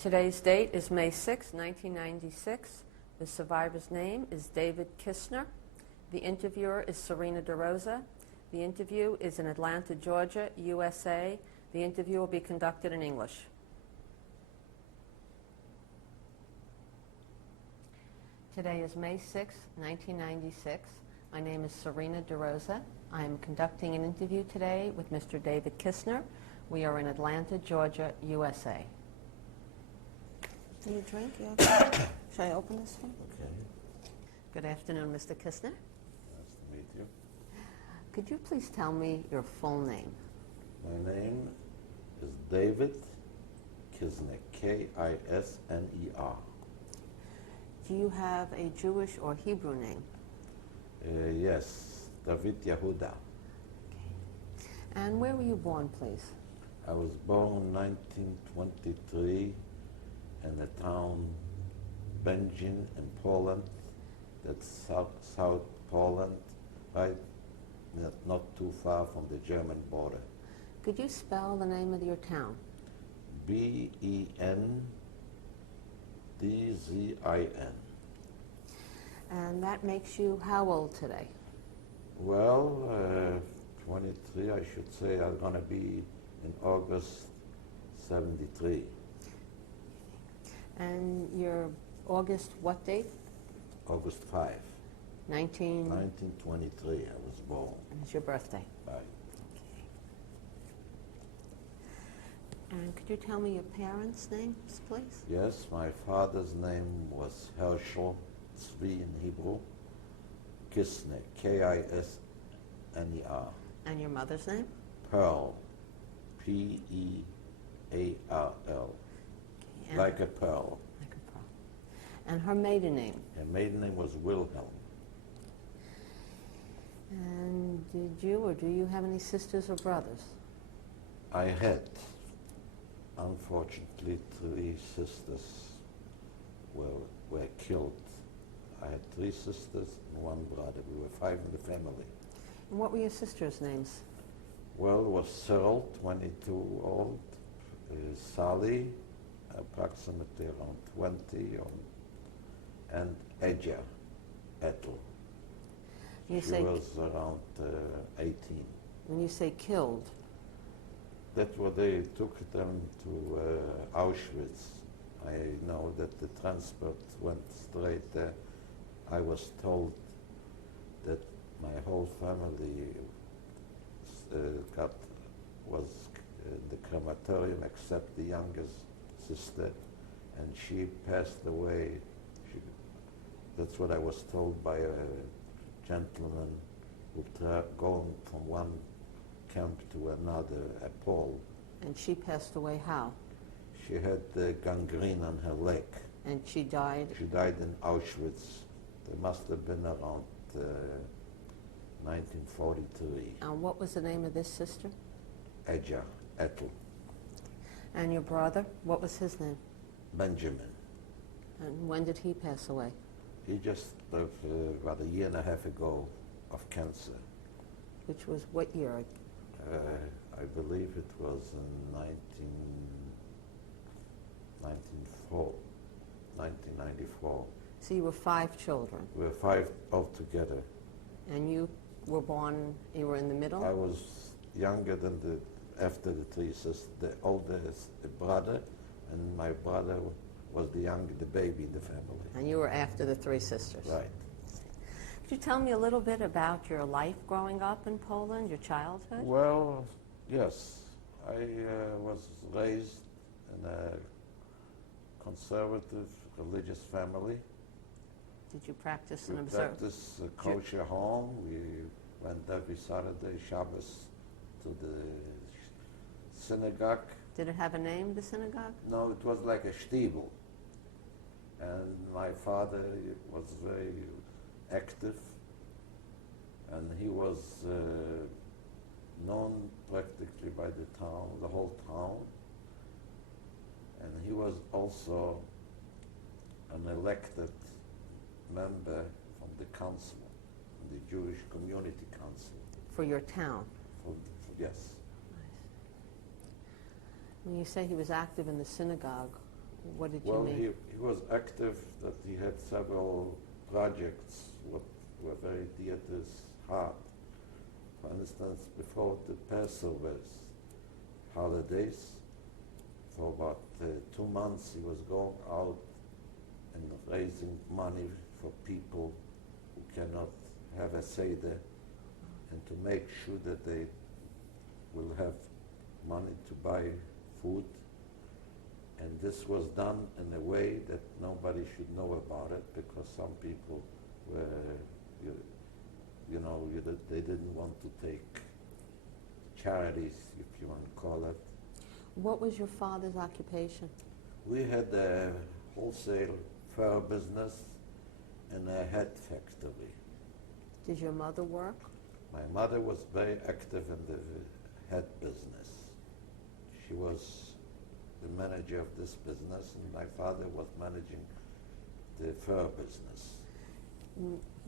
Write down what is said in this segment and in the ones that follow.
Today's date is May 6, 1996. The survivor's name is David Kisner. The interviewer is Serena DeRosa. The interview is in Atlanta, Georgia, USA. The interview will be conducted in English. Today is May 6, 1996. My name is Serena DeRosa. I am conducting an interview today with Mr. David Kisner. We are in Atlanta, Georgia, USA. Do you drink? Yeah. Should I open this one? Okay. Good afternoon, Mr. Kisner. Nice to meet you. Could you please tell me your full name? My name is David Kisner, K-I-S-N-E-R. Do you have a Jewish or Hebrew name? Yes, David Yehuda. Okay. And where were you born, please? I was born in 1923 in the town Będzin in Poland. That's South Poland, right? Not too far from the German border. Could you spell the name of your town? B-E-N-D-Z-I-N. And that makes you how old today? Well, 23, I should say. I'm going to be in August 73. And your August what date? August 5. 19... 1923, I was born. And it's your birthday. Right. Okay. And could you tell me your parents' names, please? Yes, my father's name was Herschel, Tzvi in Hebrew, Kisner, K-I-S-N-E-R. And your mother's name? Pearl, P-E-A-R-L. Okay, Like a pearl. Like a pearl. And her maiden name? Her maiden name was Wilhelm. And did you or do you have any sisters or brothers? I had, unfortunately, 3 sisters were killed. I had 3 sisters and 1 brother. We were 5 in the family. And what were your sisters' names? Well, it was Cyril, 22 old, Sally, approximately around 20, and Edja, Ethel. You She say was around 18. when you say killed, That's what they took them to Auschwitz. I know that the transport went straight there. I was told that my whole family was in the crematorium except the youngest sister, and she passed away. That's what I was told by a gentleman who gone from one camp to another, a Pole. and she passed away how? She had gangrene on her leg. And she died? She died in Auschwitz. There must have been around 1943. And what was the name of this sister? Edja, Ethel. And your brother, what was his name? Benjamin. And when did he pass away? He just died about a year and a half ago of cancer. Which was what year? I believe it was in 1994. So you were 5 children. We were 5 altogether. And you were born, you were in the middle? I was younger than after the 3 sisters. The oldest brother, and my brother was the baby in the family. And you were after the 3 sisters? Right. Could you tell me a little bit about your life growing up in Poland, your childhood? Well, yes. I was raised in a conservative religious family. Did you practice We and observe? practiced kosher home. We went every Saturday, Shabbos, to the synagogue. Did it have a name, the synagogue? No, it was like a shtibel. And my father was very active, and he was known practically by the whole town. And he was also an elected member from the council, the Jewish Community Council. For your town? Yes. When you say he was active in the synagogue, What did you Well, mean? he was active, that he had several projects what were very dear to his heart. For instance, before the Passover holidays, for about 2 months he was going out and raising money for people who cannot have a Seder, and to make sure that they will have money to buy food. And this was done in a way that nobody should know about it, because some people were, they didn't want to take charities, if you want to call it. What was your father's occupation? We had a wholesale fur business and a hat factory. Did your mother work? My mother was very active in the hat business. She was the manager of this business, and my father was managing the fur business.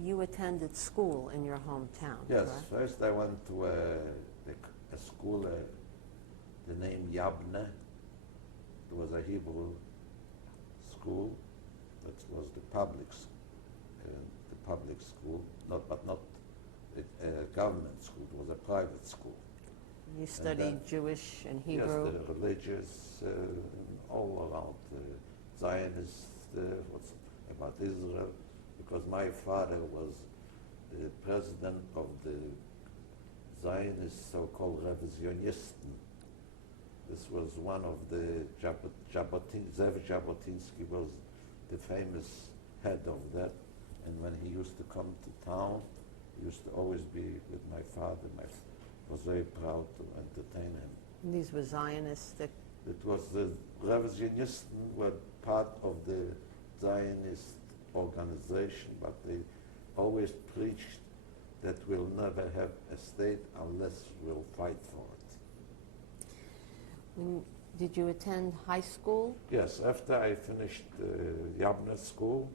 You attended school in your hometown, Yes, correct? first I went to a school, the name Yabne. It was a Hebrew school. That was the public school, not a government school. It was a private school. You studied Jewish and Hebrew? Yes, the religious, all around, Zionist, what's about Israel, because my father was the president of the Zionist so-called Revisionisten. This was one of the Zev Jabotinsky was the famous head of that, and when he used to come to town, he used to always be with my father. I was very proud to entertain him. And these were Zionistic? It was the Revisionisten were part of the Zionist organization, but they always preached that we'll never have a state unless we'll fight for it. Did you attend high school? Yes, after I finished Yabne school,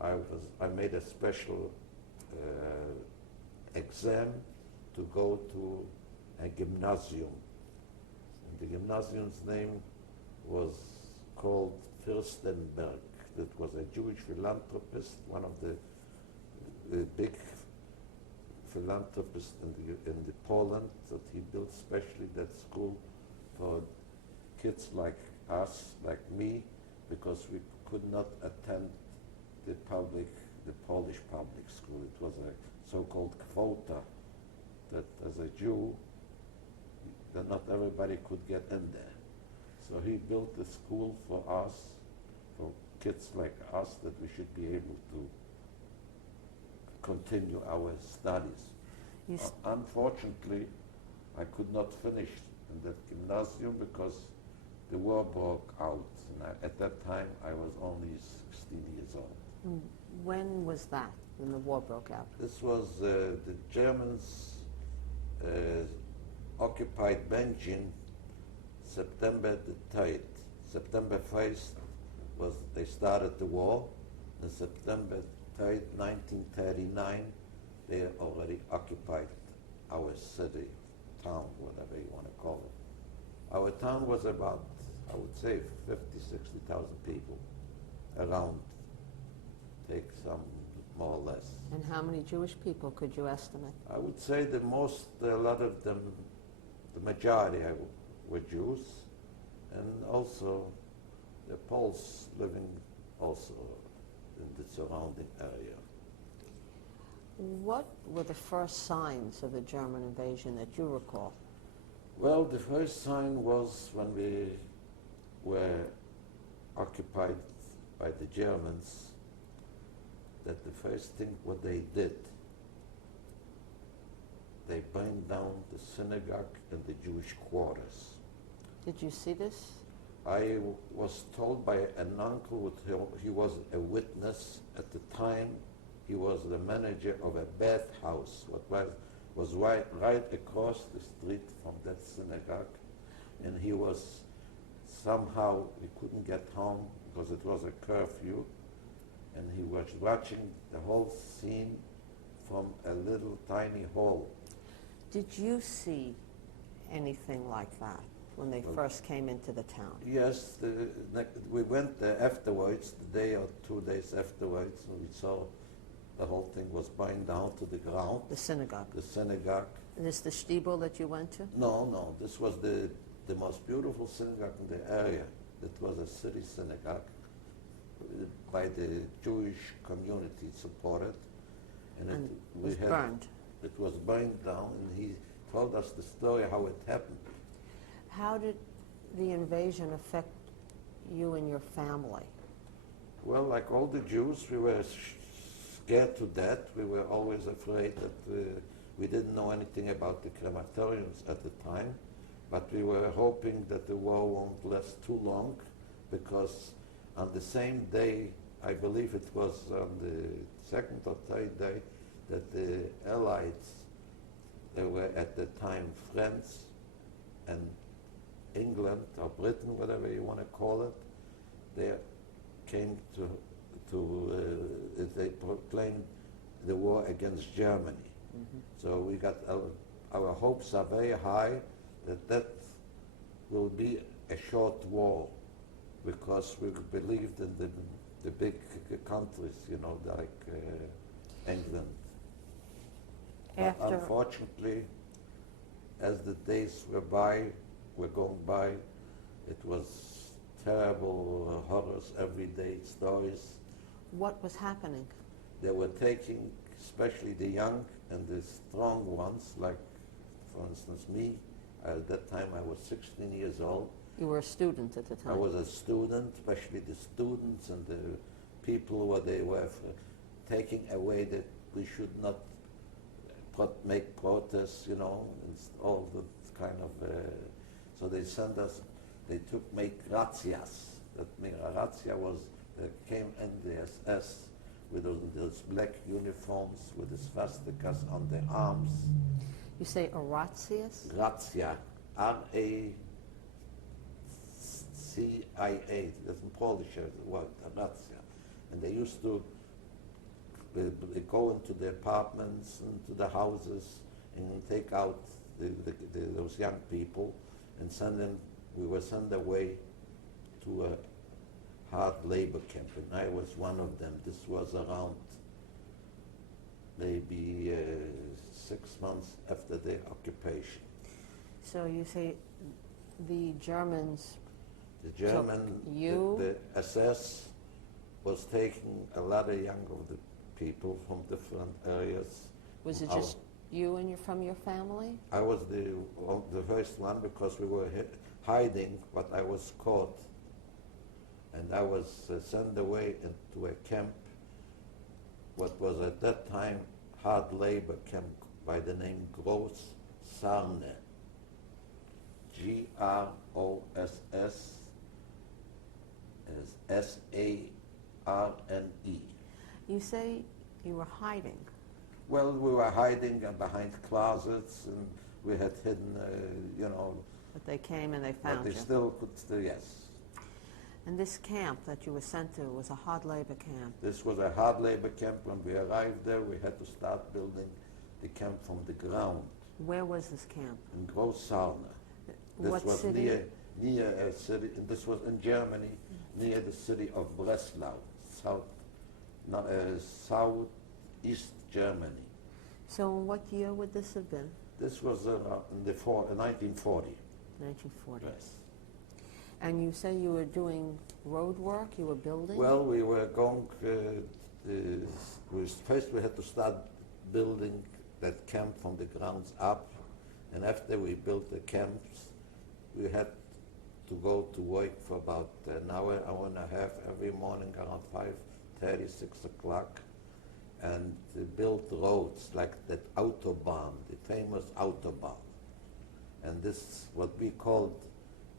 I made a special exam to go to a gymnasium. And the gymnasium's name was called Fürstenberg. That was a Jewish philanthropist, one of the big philanthropists in the Poland, that he built specially that school for kids like us, like me, because we could not attend the Polish public school. It was a so-called quota, that as a Jew, that not everybody could get in there. So he built a school for us, for kids like us, that we should be able to continue our studies. Unfortunately, I could not finish in that gymnasium because the war broke out. And at that time, I was only 16 years old. When was that, when the war broke out? This was the Germans occupied Benjin September the 3rd. September 1st was they started the war. And September 3rd, 1939, they already occupied our city, town, whatever you want to call it. Our town was about, I would say, 50,000, 60,000 people around, take some more or less. And how many Jewish people could you estimate? I would say a lot of them, the majority were Jews, and also the Poles living also in the surrounding area. What were the first signs of the German invasion that you recall? Well, the first sign was when we were occupied by the Germans, that the first thing what they did, they burned down the synagogue and the Jewish quarters. Did you see this? I was told by an uncle, he was a witness at the time. He was the manager of a bathhouse, what was right across the street from that synagogue. And he was somehow, he couldn't get home because it was a curfew. And he was watching the whole scene from a little tiny hole. Did you see anything like that? when they Well, first came into the town? Yes, we went there afterwards, the day or 2 days afterwards, and we saw the whole thing was burned down to the ground. The synagogue. The synagogue. And this the shtibel that you went to? No, this was the most beautiful synagogue in the area. It was a city synagogue by the Jewish community supported. And it was burned. It was burned down, and he told us the story how it happened. How did the invasion affect you and your family? Well, like all the Jews, we were scared to death. We were always afraid that we didn't know anything about the crematoriums at the time, but we were hoping that the war won't last too long, because on the same day, I believe it was on the second or third day, that the Allies, they were at the time France and England or Britain, whatever you want to call it, they came to they proclaimed the war against Germany. Mm-hmm. So we got our hopes are very high that will be a short war, because we believed in the big countries, like England. But unfortunately, as the days were going by, it was terrible horrors, everyday stories. What was happening? They were taking, especially the young and the strong ones, like, for instance, me. At that time, I was 16 years old. You were a student at the time. I was a student, especially the students and the people where they were taking away that we should not make protests, and all the kind of. So they sent us. They make razzias. Razzia was came in the SS with those black uniforms with the swastikas on their arms. You say Orazzias? Razzia, R-A-C-I-A. That's in Polish word, razzia. And they used to they go into the apartments, into the houses, and take out those young people and send them. We were sent away to a hard labor camp, and I was one of them. This was around maybe 6 months after the occupation. So you say the Germans. The German, the SS was taking a lot of young of the people from different areas. Was it just you and from your family? I was the first one, because we were hiding, but I was caught, and I was sent away into a camp, what was at that time hard labor camp by the name Gross Sarne, Gross Sarne. You say you were hiding. Well, we were hiding behind closets, and we had hidden, But they came and they but found they you. still could still, yes. And this camp that you were sent to was a hard labor camp. This was a hard labor camp. When we arrived there, we had to start building the camp from the ground. Where was this camp? In Gross Sarne. This What was city? near a city, and this was in Germany, near the city of Breslau, southeast Germany. So in what year would this have been? This was in 1940. 1940. Yes. And you say you were doing road work, you were building? Well, we were going, first we had to start building that camp from the grounds up, and after we built the camps, we had to go to work for about an hour and a half every morning around 5:30, 6 o'clock, and build roads like that Autobahn, the famous Autobahn. And this, what we called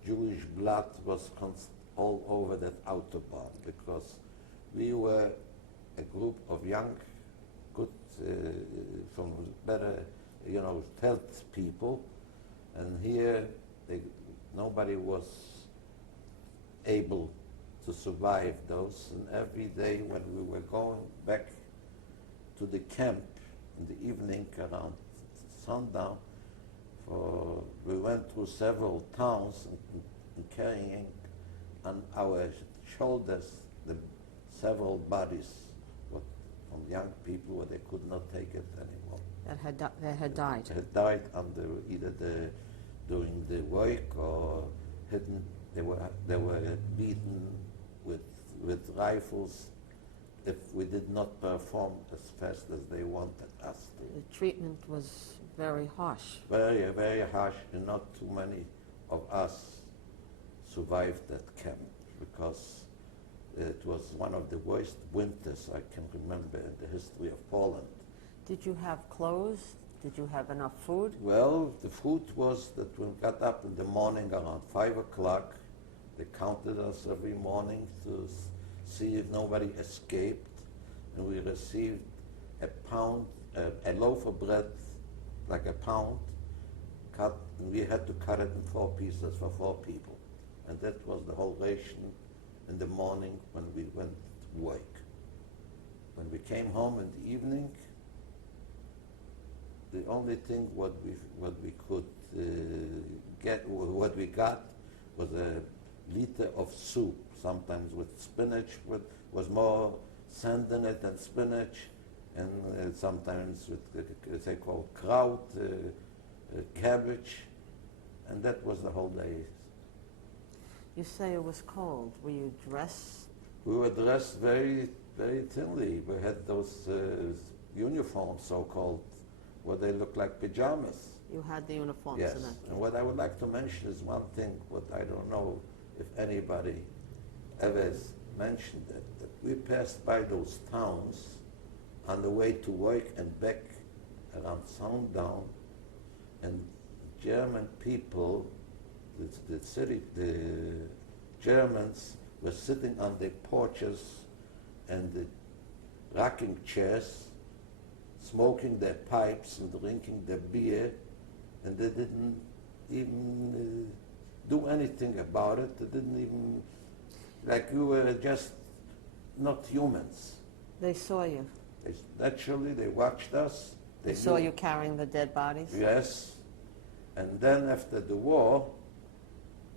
Jewish blood, was all over that Autobahn, because we were a group of young, good, from better, health people, and here nobody was able to survive those. And every day when we were going back to the camp in the evening around sundown, We went through several towns and carrying on our shoulders the several bodies from young people where they could not take it anymore. That had died. Had died under either doing the work or hidden. They were beaten with rifles if we did not perform as fast as they wanted us to. The treatment was very harsh. Very, very harsh, and not too many of us survived that camp because it was one of the worst winters I can remember in the history of Poland. Did you have clothes? Did you have enough food? Well, the food was that we got up in the morning around 5 o'clock. They counted us every morning to see if nobody escaped, and we received a pound, a loaf of bread, like a pound, cut, and we had to cut it in 4 pieces for 4 people. And that was the whole ration in the morning when we went to work. When we came home in the evening, the only thing what we could what we got was a liter of soup, sometimes with spinach, was more sand in it than spinach, and sometimes with they call kraut, cabbage, and that was the whole day. You say it was cold. Were you dressed? We were dressed very, very thinly. We had those uniforms, so-called, where they look like pajamas. You had the uniforms Yes, in it. and what I would like to mention is one thing, what I don't know if anybody ever has mentioned it, that we passed by those towns on the way to work and back around sundown, and German people, the Germans were sitting on their porches and the rocking chairs, smoking their pipes and drinking their beer, and they didn't even do anything about it. They didn't even, like we were just not humans. They saw you. Naturally, they watched us. They saw you carrying the dead bodies? Yes. And then after the war,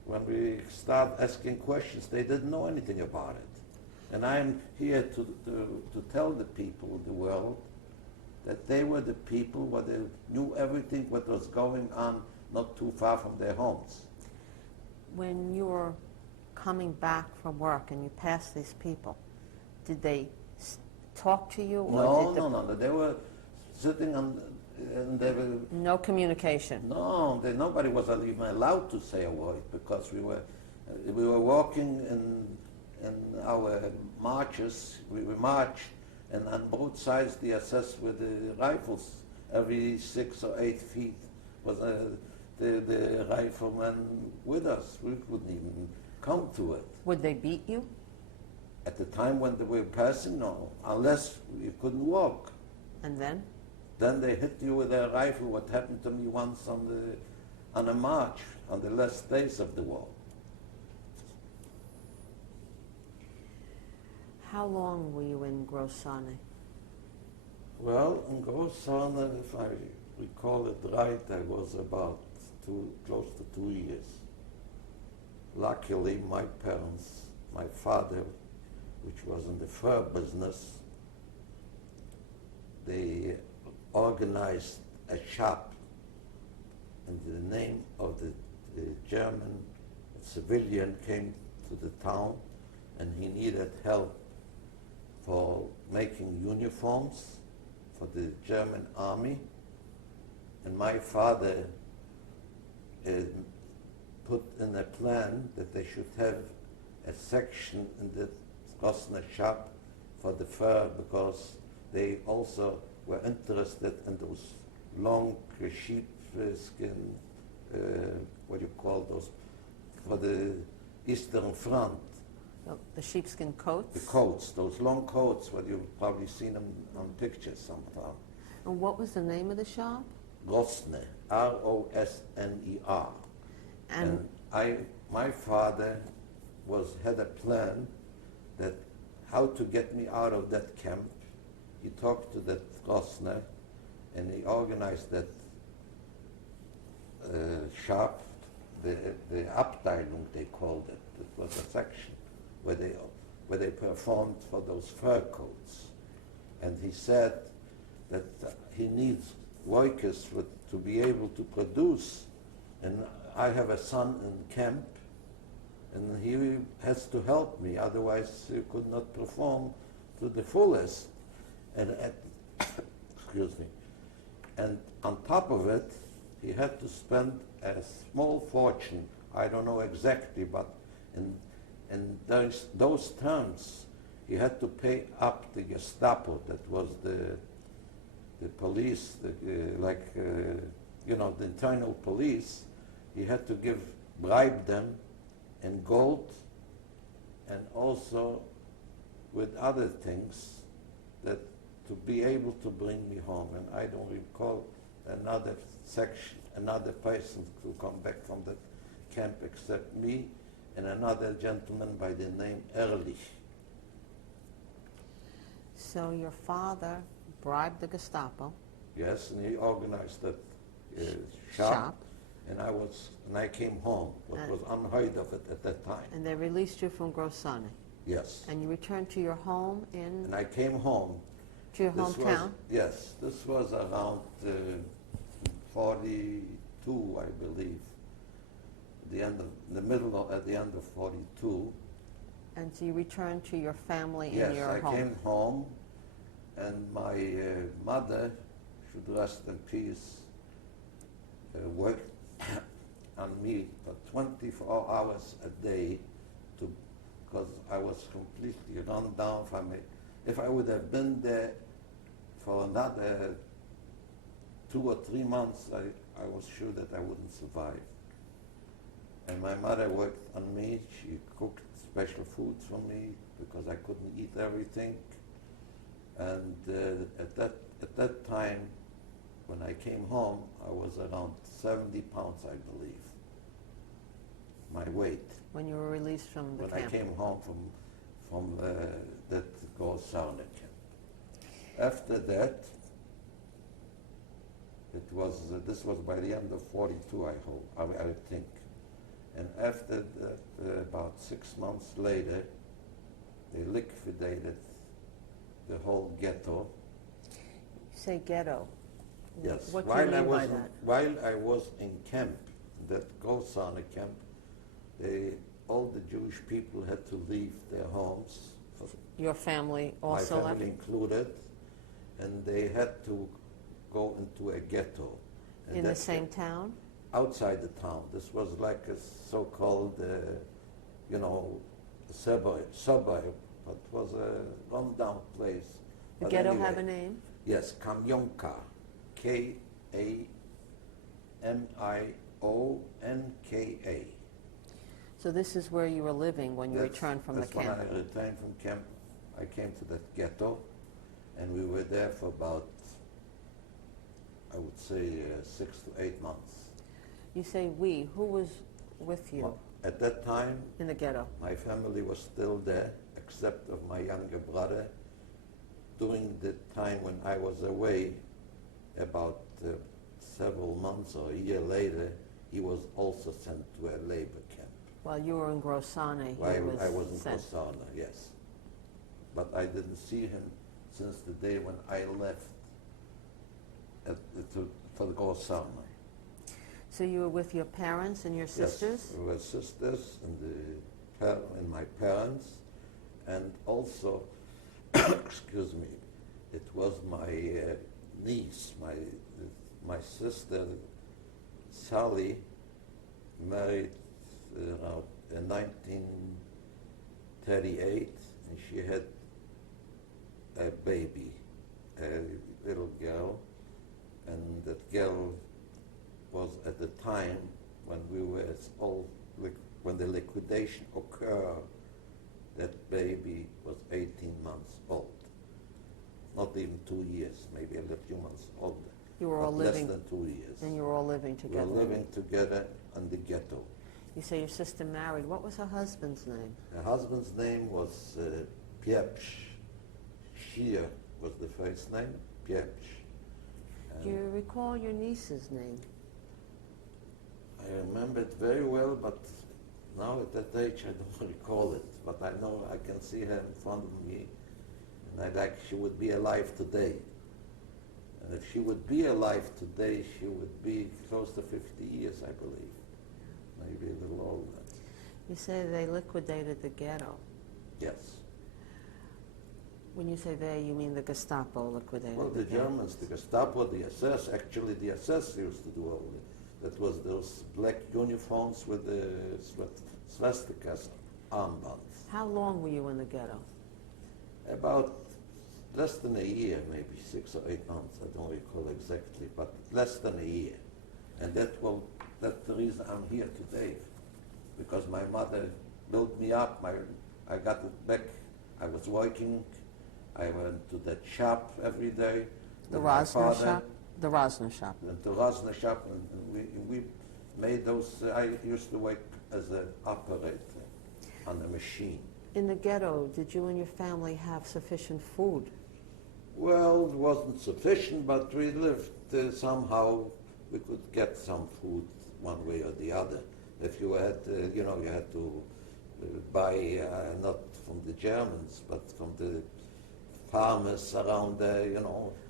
when we start asking questions, they didn't know anything about it. And I'm here to tell the people of the world that they were the people where they knew everything what was going on not too far from their homes. When you were coming back from work and you passed these people, did they talk to you? Or No. They were sitting on, and they were... No communication? No, nobody was even allowed to say a word because we were walking in our marches. We marched, and on both sides they assessed with the rifles. Every 6 or 8 feet was the rifleman with us. We couldn't even come to it. Would they beat you? At the time when they were passing, no, unless you couldn't walk. And then? Then they hit you with a rifle, what happened to me once on a march, on the last days of the war. How long were you in Grossane? Well, in Grossane, if I recall it right, I was about close to 2 years. Luckily, my parents, my father, which was in the fur business, they organized a shop in the name of the German civilian came to the town, and he needed help for making uniforms for the German army. And my father put in a plan that they should have a section in the Grossner shop for the fur, because they also were interested in those long sheep skin, what do you call those, for the Eastern Front. The sheepskin coats? The coats, those long coats, what you've probably seen them on pictures sometime. And what was the name of the shop? Rosner, R-O-S-N-E-R. And my father had a plan that how to get me out of that camp. He talked to that Rosner, and he organized that Schaft, the Abteilung they called it. It was a section where they performed for those fur coats. And he said that he needs workers to be able to produce. And I have a son in camp, and he has to help me, otherwise he could not perform to the fullest. And excuse me. And on top of it, he had to spend a small fortune. I don't know exactly, but in those terms, he had to pay up the Gestapo. That was the police, the internal police. He had to bribe them in gold and also with other things that to be able to bring me home. And I don't recall another person to come back from that camp except me and another gentleman by the name Ehrlich. So your father bribed the Gestapo. Yes, and he organized that shop. And I came home, what was unheard of it at that time. And they released you from Grossani. Yes. And you returned to your home in? And I came home. To your hometown? Yes, this was around 42, I believe. At the end of 42. And so you returned to your family yes, in your home? Yes, I came home, and my mother, should rest in peace, worked on me for 24 hours a day because I was completely run down from it. If I would have been there for another 2 or 3 months, I was sure that I wouldn't survive. And my mother worked on me. She cooked special foods for me because I couldn't eat everything. And at that time, when I came home, I was around 70 pounds, I believe, my weight. When you were released from the camp? When I came home from that Gorsauner camp. After that, this was by the end of 42, I think. And after that, about 6 months later, they liquidated the whole ghetto. You say ghetto. Yes. What do you mean by that? While I was in camp, that Gorsauner camp, all the Jewish people had to leave their homes. Your family also my left? family included, and they had to go into a ghetto. And in the same town? Outside the town. This was like a so-called, suburb, but it was a run-down place. The But ghetto anyway, have a name? Yes, Kamionka, Kamionka. So this is where you were living when you returned from the camp? When I returned from camp, I came to that ghetto, and we were there for about, I would say, 6 to 8 months. You say we. Who was with you? Well, at that time, in the ghetto? My family was still there, except of my younger brother. During the time when I was away, about several months or a year later, he was also sent to a labor camp. While you were in Grossani, I was in Grossani, yes. But I didn't see him since the day when I left for the Grossani. So you were with your parents and your sisters? Yes, we were sisters and my parents, and also, excuse me, it was my niece, my sister Sally, married in 1938, and she had a baby, a little girl, and that girl was at the time when we were when the liquidation occurred, that baby was 18 months old. Not even 2 years, maybe a few months older. You were all living less than 2 years. And you were all living together. We were living together in the ghetto. You say your sister married. What was her husband's name? Her husband's name was Piepsh. Shir was the first name, Piepsh. Do you recall your niece's name? I remember it very well, but now at that age I don't recall it. But I know I can see her in front of me, and I like she would be alive today. And if she would be alive today, she would be close to 50 years, I believe, maybe a little older. You say they liquidated the ghetto. Yes. When you say they, you mean the Gestapo liquidated Well, the ghetto. Germans, the Gestapo, the SS, actually the SS used to do all this. That was those black uniforms with the swastikas armbands. How long were you in the ghetto? About less than a year, maybe 6 or 8 months, I don't recall exactly, but less than a year. And that's the reason I'm here today, because my mother built me up. I got it back. I was working. I went to that shop every day. The with my Rosner father. shop? The Rosner shop. And the Rosner shop, and we made those. I used to work as an operator on a machine. In the ghetto, did you and your family have sufficient food? Well, it wasn't sufficient, but we lived somehow. We could get some food one way or the other. If you had, you had to buy not from the Germans, but from the farmers around there,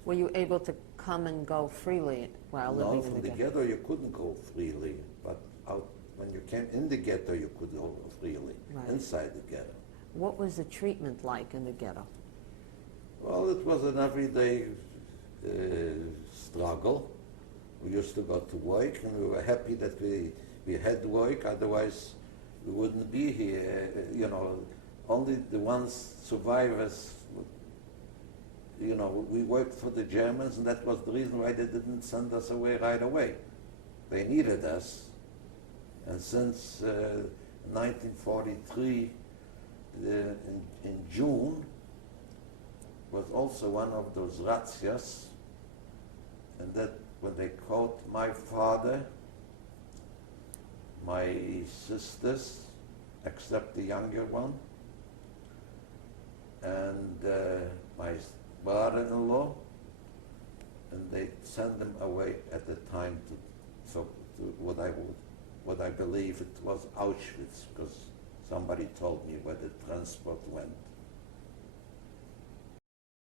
Were you able to come and go freely while No, living in from the the ghetto? ghetto you couldn't go freely, but out when you came in the ghetto you could go freely, Right. inside the ghetto. What was the treatment like in the ghetto? Well, it was an everyday struggle. We used to go to work, and we were happy that we had work, otherwise we wouldn't be here. Only the ones survivors, we worked for the Germans, and that was the reason why they didn't send us away right away. They needed us. And since 1943, in June, was also one of those razzias, and that when they caught my father, my sisters, except the younger one, and my brother-in-law, and they sent them away at the time to what I believe it was Auschwitz, because somebody told me where the transport went.